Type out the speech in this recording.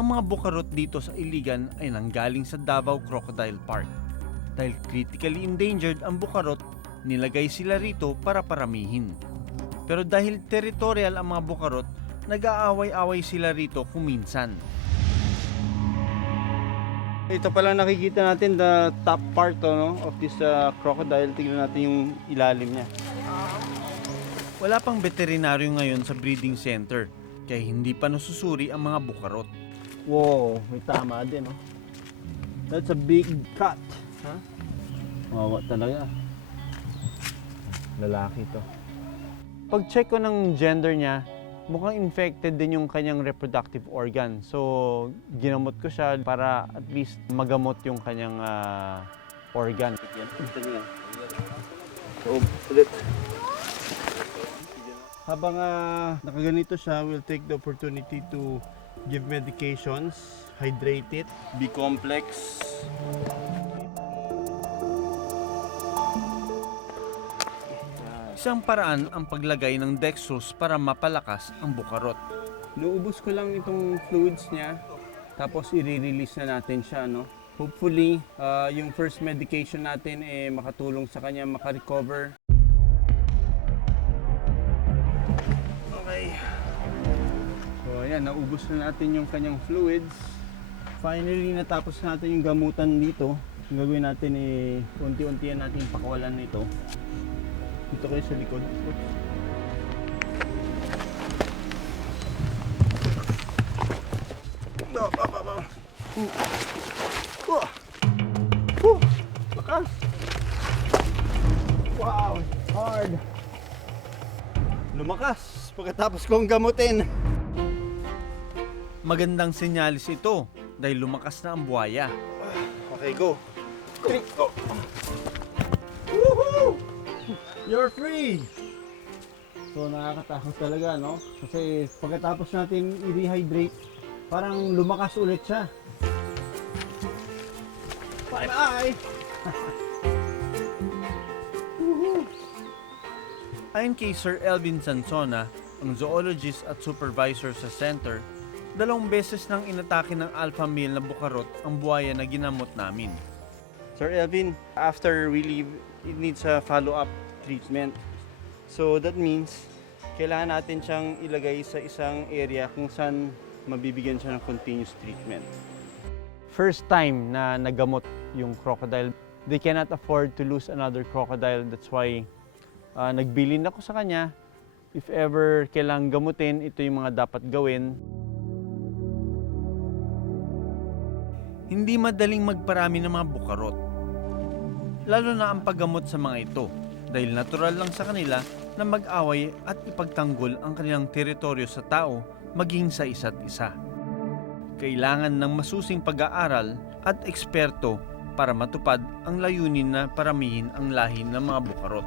Ang mga bukarot dito sa Iligan ay nanggaling sa Davao Crocodile Park. Dahil critically endangered ang bukarot, nilagay sila rito para paramihin. Pero dahil territorial ang mga bukarot, nag-aaway-away sila rito kuminsan. Ito pala nakikita natin, the top part of this crocodile. Tingnan natin yung ilalim niya. Wala pang veterinaryo ngayon sa breeding center, kaya hindi pa nasusuri ang mga bukarot. Wow, may tama din, no? That's a big cut. Huh? Wawa talaga. Lalaki to. Pag-check ko ng gender niya, mukhang infected din yung kanyang reproductive organ. So, ginamot ko siya para at least magamot yung kanyang organ. So, ulit. Habang nakaganito siya, we'll take the opportunity to give medications, hydrate it, B-complex. Isang paraan ang paglagay ng dextrose para mapalakas ang bukarot. Nuubos ko lang itong fluids niya, tapos i-release na natin siya, no? Hopefully, yung first medication natin makatulong sa kanya makarecover. Okay. So ayan, naubos na natin yung kanyang fluids. Finally, natapos natin yung gamutan dito. Ang gagawin natin unti-untian natin pakawalan nito. Dito kayo sa likod. Oops. Lakas! Wow! Hard! Lumakas pagkatapos kong gamutin. Magandang senyalis ito dahil lumakas na ang buhaya. Okay, go. Go. Woohoo! You're free! So nakakatakot talaga, no? Kasi pagkatapos natin i-rehydrate, parang lumakas ulit siya. Bye-bye! Ayon kay Sir Elvin Sansona, ang zoologist at supervisor sa center, 2 beses nang inatake ng alpha male na bukarot ang buhaya na ginamot namin. Sir Elvin, after we leave, it needs a follow-up treatment. So that means, kailangan natin siyang ilagay sa isang area kung saan mabibigyan siya ng continuous treatment. First time na nagamot yung crocodile, they cannot afford to lose another crocodile. That's why nagbilin ako sa kanya. If ever kailangang gamutin, ito yung mga dapat gawin. Hindi madaling magparami ng mga bukarot. Lalo na ang paggamot sa mga ito dahil natural lang sa kanila na mag-away at ipagtanggol ang kanilang teritoryo sa tao maging sa isa't isa. Kailangan ng masusing pag-aaral at eksperto para matupad ang layunin na paramihin ang lahi ng mga bukarot.